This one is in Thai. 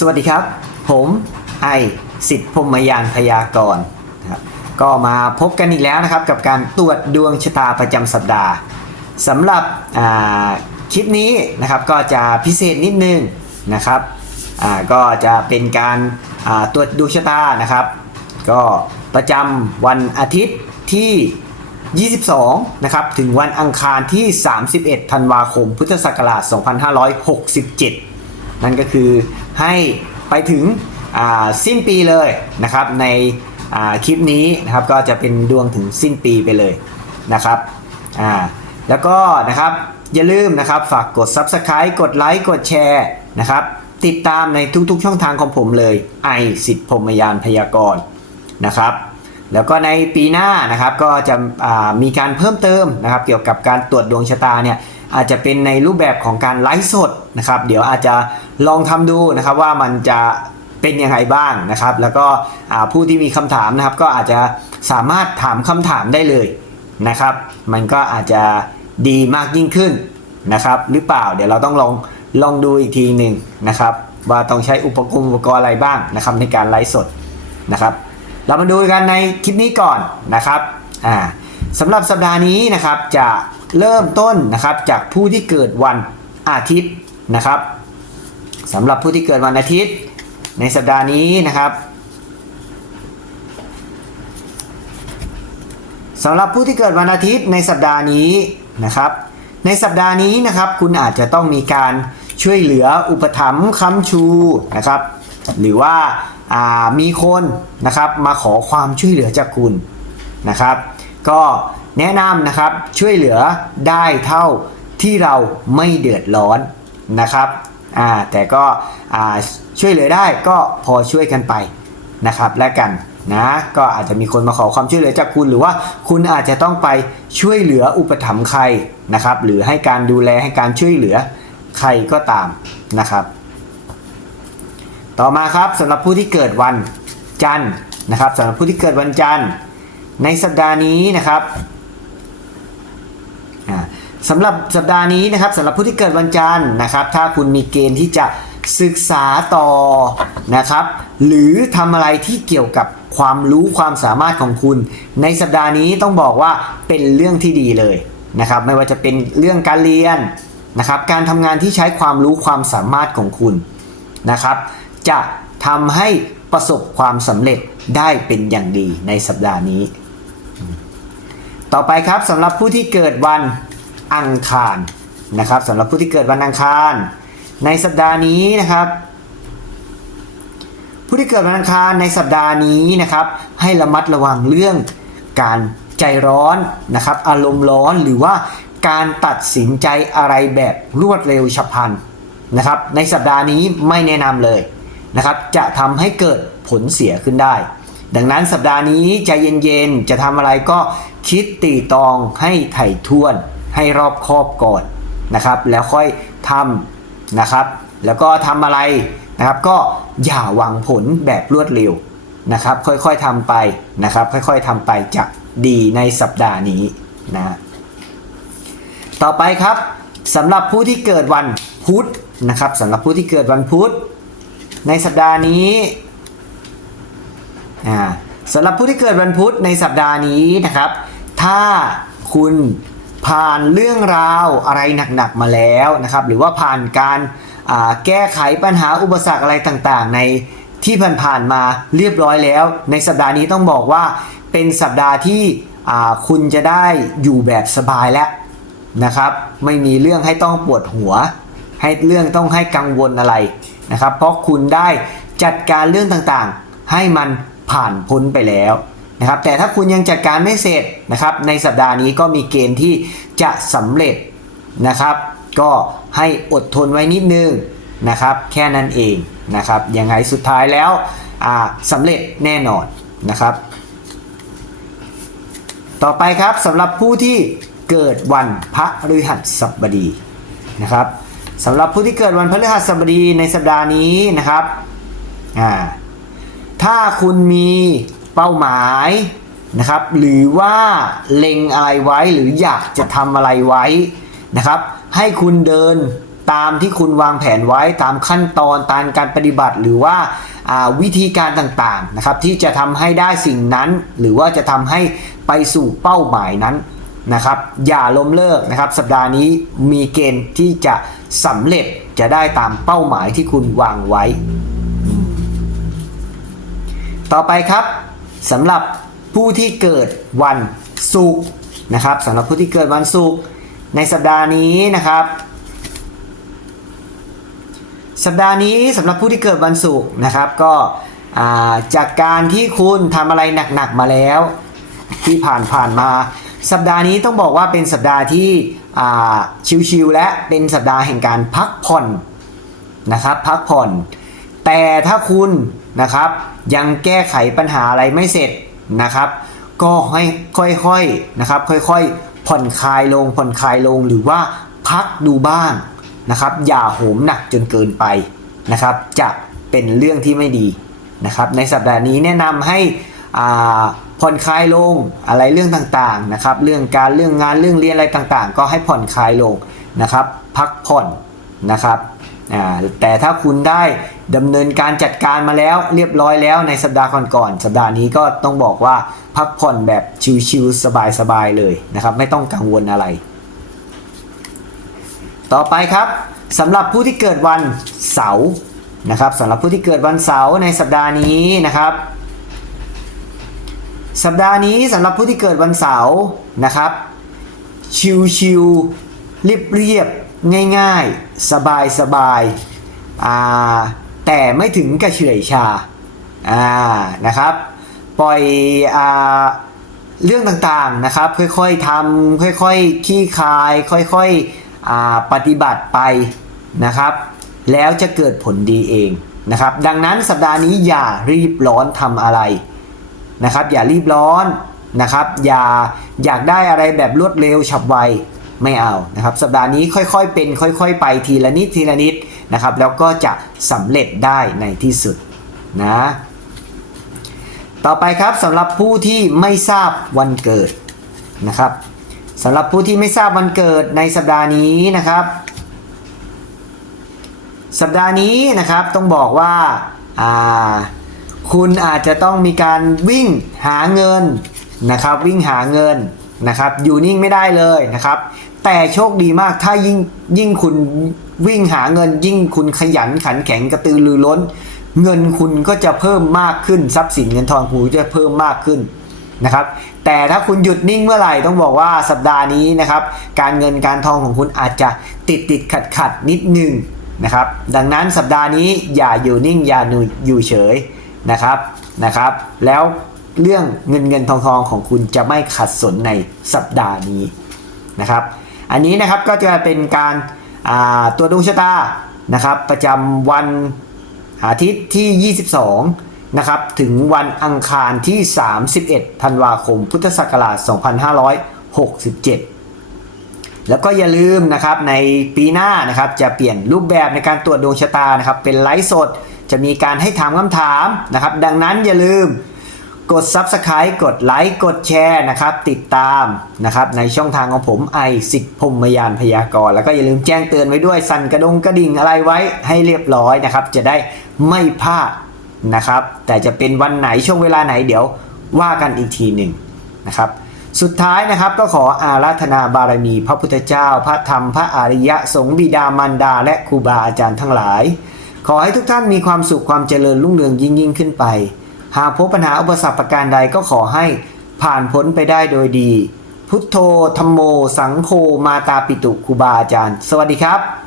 สวัสดีครับ ผมไอสิทธิพมยานพยากรณ์นะครับก็มาพบกันอีกแล้วนะครับ กับการตรวจดวงชะตาประจำสัปดาห์สำหรับคลิปนี้นะครับก็จะพิเศษนิดนึงนะครับก็จะเป็นการตรวจดวงชะตานะครับ ก็ประจำวันอาทิตย์ที่ 22 นะครับ ถึงวันอังคารที่ 31 ธันวาคม พุทธศักราช 2567 นั่นก็คือให้ไปถึงสิ้นปีเลยนะครับในคลิปนี้นะครับก็จะเป็นดวงถึงสิ้นปีไปเลยนะครับแล้วก็นะครับอย่าลืมนะครับฝากกด Subscribe กดไลค์กดแชร์นะครับติดตามในทุกๆช่องทางของผมเลยไอสิทธิพรมยานพยากรณ์นะครับแล้วก็ในปีหน้านะครับก็จะมีการเพิ่มเติมนะครับเกี่ยวกับการตรวจดวงชะตาเนี่ยอาจจะเป็นในรูปแบบของการไลฟ์สดนะครับเดี๋ยวอาจจะ ลองทำดูนะครับว่ามันจะเป็นยังไงบ้างนะครับ แล้วก็ผู้ที่มีคำถามนะครับ ก็อาจจะสามารถถามคำถามได้เลยนะครับ มันก็อาจจะดีมากยิ่งขึ้นนะครับ หรือเปล่าเดี๋ยวเราต้องลองลองดูอีกทีหนึ่งนะครับ ว่าต้องใช้อุปกรณ์อุปกรณ์อะไรบ้างนะครับในการไลฟ์สดนะครับ เรามาดูกันในคลิปนี้ก่อนนะครับอ่าสำหรับสัปดาห์นี้นะครับจะเริ่มต้นนะครับจากผู้ที่เกิดวันอาทิตย์นะครับ สำหรับผู้ที่เกิดวันอาทิตย์ ในสัปดาห์นี้นะครับสำหรับผู้ที่เกิดวันอาทิตย์ในสัปดาห์นี้นะครับ ในสัปดาห์นี้นะครับ คุณอาจจะต้องมีการช่วยเหลืออุปถัมภ์ค้ำชูนะครับ หรือว่าามีคนนะครับมาขอความช่วยเหลือจากคุณนะครับ ก็แนะนำนะครับช่วยเหลือได้เท่าที่เราไม่เดือดร้อนนะครับ อ่าแต่ก็อ่าช่วยเหลือได้ก็พอช่วยกันไปนะครับและกันนะก็อาจจะมีคนมาขอความช่วยเหลือจากคุณหรือว่าคุณอาจจะต้องไปช่วยเหลืออุปถัมภ์ใครนะครับหรือให้การดูแลให้การช่วยเหลือใครก็ตามนะครับ ต่อมาครับสำหรับผู้ที่เกิดวันจันทร์นะครับสำหรับผู้ที่เกิดวันจันทร์ในสัปดาห์นี้นะครับ สำหรับสัปดาห์นี้นะครับสำหรับผู้ที่เกิดวันจันทร์นะครับ ถ้าคุณมีเกณฑ์ที่จะศึกษาต่อนะครับ หรือทำอะไรที่เกี่ยวกับความรู้ความสามารถของคุณ ในสัปดาห์นี้ต้องบอกว่าเป็นเรื่องที่ดีเลยนะครับ ไม่ว่าจะเป็นเรื่องการเรียนนะครับ การทำงานที่ใช้ความรู้ความสามารถของคุณนะครับ จะทำให้ประสบความสำเร็จได้เป็นอย่างดีในสัปดาห์นี้ ต่อไปครับสำหรับผู้ที่เกิดวัน อังคารนะครับสำหรับผู้ที่เกิดวันอังคาร ในสัปดาห์นี้นะครับ ผู้ที่เกิดวันอังคารในสัปดาห์นี้นะครับ ให้ระมัดระวังเรื่องการใจร้อนนะครับ อารมณ์ร้อนหรือว่าการตัดสินใจอะไรแบบรวดเร็วฉับพลันนะครับ ในสัปดาห์นี้ไม่แนะนำเลยนะครับ จะทำให้เกิดผลเสียขึ้นได้ ดังนั้นสัปดาห์นี้ใจเย็นๆ จะทำอะไรก็คิดตีตองให้ไถ่ทวน ให้รอบคอบก่อนนะครับ แล้วค่อยทำนะครับ แล้วก็ทำอะไรนะครับ ก็อย่าหวังผลแบบรวดเร็วนะครับ ค่อยๆทำไปนะครับ ค่อยๆทำไปจะดีในสัปดาห์นี้นะต่อไปครับสำหรับผู้ที่เกิดวันพุธนะครับสำหรับผู้ที่เกิดวันพุธในสัปดาห์นี้อ่าสำหรับผู้ที่เกิดวันพุธในสัปดาห์นี้นะครับ ถ้าคุณ ผ่านเรื่องราวอะไรหนักๆมาแล้วนะครับ หรือว่าผ่านการแก้ไขปัญหาอุปสรรคอะไรต่างๆ ในที่ผ่านๆมาเรียบร้อยแล้ว ในสัปดาห์นี้ต้องบอกว่าเป็นสัปดาห์ที่คุณจะได้อยู่แบบสบายแล้วนะครับ ไม่มีเรื่องให้ต้องปวดหัว ให้เรื่องต้องให้กังวลอะไรนะครับ เพราะคุณได้จัดการเรื่องต่างๆ ให้มันผ่านพ้นไปแล้ว นะครับแต่ถ้าคุณยังจัดการไม่เสร็จนะครับในสัปดาห์นี้ก็มีเกณฑ์ที่จะสำเร็จนะครับ ก็ให้อดทนไว้นิดนึงนะครับแค่นั้นเองนะครับยังไงสุดท้ายแล้วสำเร็จแน่นอนนะครับ ต่อไปครับสำหรับผู้ที่เกิดวันพระฤหัสบดีนะครับสำหรับผู้ที่เกิดวันพฤหัสบดีในสัปดาห์นี้นะครับถ้าคุณมี เป้าหมายนะครับ หรือว่าเล็งอะไรไว้หรืออยากจะทำอะไรไว้นะครับ ให้คุณเดินตามที่คุณวางแผนไว้ตามขั้นตอนตามการปฏิบัติหรือว่าาวิธีการต่างๆนะครับที่จะทำให้ได้สิ่งนั้น หรือว่าจะทำให้ไปสู่เป้าหมายนั้นนะครับอย่าล้มเลิกนะครับ สัปดาห์นี้มีเกณฑ์ที่จะสำเร็จจะได้ตามเป้าหมายที่คุณวางไว้ ต่อไปครับ สำหรับผู้ที่เกิดวันศุกร์นะครับสำหรับผู้ที่เกิดวันศุกร์ในสัปดาห์นี้นะครับ สัปดาห์นี้สำหรับผู้ที่เกิดวันศุกร์นะครับก็จากการที่คุณทำอะไรหนักๆมาแล้ว ที่ผ่านผ่านๆมา สัปดาห์นี้ต้องบอกว่าเป็นสัปดาห์ที่ชิวๆและเป็นสัปดาห์แห่งการพักผ่อนนะครับ พักผ่อน แต่ถ้าคุณนะครับยังแก้ไขปัญหาอะไรไม่เสร็จนะครับ ก็ให้ค่อยๆนะครับค่อยๆผ่อนคลายลงผ่อนคลายลงหรือว่าพักดูบ้างนะครับ อย่าโหมหนักจนเกินไปนะครับ จะเป็นเรื่องที่ไม่ดีนะครับ ในสัปดาห์นี้แนะนำให้ผ่อนคลายลงอะไรเรื่องต่างๆนะครับ เรื่องการเรื่องงานเรื่องเรียนอะไรต่างๆ ก็ให้ผ่อนคลายลงนะครับ พักผ่อนนะครับแต่ถ้าคุณได้ ดำเนินการจัดการมาแล้วเรียบร้อยแล้วในสัปดาห์ก่อนๆสัปดาห์นี้ก็ต้องบอกว่าพักผ่อนแบบชิวๆสบายๆเลยนะครับ ไม่ต้องกังวลอะไร ต่อไปครับสำหรับผู้ที่เกิดวันเสาร์นะครับสำหรับผู้ที่เกิดวันเสาร์ในสัปดาห์นี้นะครับ สัปดาห์นี้สำหรับผู้ที่เกิดวันเสาร์นะครับ ชิวๆเรียบๆง่ายๆ สบายๆอ่า แต่ไม่ถึงกระเฉื่อยชาอ่านะครับ ปล่อยอ่าเรื่องต่างๆนะครับ ค่อยๆทำค่อยๆขี้คาย ค่อยๆอ่าปฏิบัติไปนะครับ แล้วจะเกิดผลดีเองนะครับ ดังนั้นสัปดาห์นี้อย่ารีบร้อนทำอะไรนะครับ อย่ารีบร้อนนะครับ อย่าอยากได้อะไรแบบรวดเร็วฉับไวไม่เอานะครับ สัปดาห์นี้ค่อยๆเป็น ค่อย ๆ ไปทีละนิดทีละนิด นะครับ แล้วก็จะสำเร็จได้ในที่สุดนะ ต่อไปครับสำหรับผู้ที่ไม่ทราบวันเกิดนะครับสำหรับผู้ที่ไม่ทราบวันเกิดในสัปดาห์นี้นะครับ สัปดาห์นี้นะครับต้องบอกว่าาคุณอาจจะต้องมีการวิ่งหาเงินนะครับ วิ่งหาเงินนะครับ อยู่นิ่งไม่ได้เลยนะครับ แต่โชคดีมากถ้ายิ่งยิ่งคุณ วิ่งหาเงินยิ่งคุณขยันขันแข็งกระตือรือร้น เงินคุณก็จะเพิ่มมากขึ้นทรัพย์สินเงินทองคุณจะเพิ่มมากขึ้นนะครับ แต่ถ้าคุณหยุดนิ่งเมื่อไหร่ต้องบอกว่าสัปดาห์นี้นะครับ การเงินการทองของคุณอาจจะติดติดขัดขัดนิดหนึ่งนะครับ ดังนั้นสัปดาห์นี้อย่าอยู่นิ่งอย่าอยู่เฉยนะครับนะครับ แล้วเรื่องเงินเงินทองทองของคุณจะไม่ขัดสนในสัปดาห์นี้นะครับ อันนี้นะครับก็จะเป็นการ ตัวดวงชะตานะครับประจำวันอาทิตย์ที่ 22 นะครับ ถึงวันอังคารที่ 31 ธันวาคม พุทธศักราช 2567 แล้วก็อย่าลืมนะครับในปีหน้านะครับจะเปลี่ยนรูปแบบในการตรวจดวงชะตานะครับเป็นไลฟ์สด จะมีการให้ถามคำถามนะครับ ดังนั้นอย่าลืม กด Subscribe กดไลค์กดแชร์นะครับ ติดตามนะครับในช่องทางของผมไอสิทธิพมยานพยากรณ์แล้วก็อย่าลืมแจ้งเตือนไว้ด้วย สั่นกระดงกระดิ่งอะไรไว้ให้เรียบร้อยนะครับ จะได้ไม่พลาดนะครับ แต่จะเป็นวันไหนช่วงเวลาไหนเดี๋ยวว่ากันอีกทีหนึ่งนะครับ สุดท้ายนะครับก็ขออาราธนาบารมี พระพุทธเจ้า พระธรรมพระอริยสงฆ์บิดามารดา และครูบาอาจารย์ทั้งหลาย ขอให้ทุกท่านมีความสุขความเจริญรุ่งเรืองยิ่งยิ่งขึ้นไป หากพบปัญหาอุปสรรคประการใดก็ขอให้ผ่านพ้นไปได้โดยดี พุทโธธรรมโม สังโฆมาตาปิตุครูบาอาจารย์ สวัสดีครับ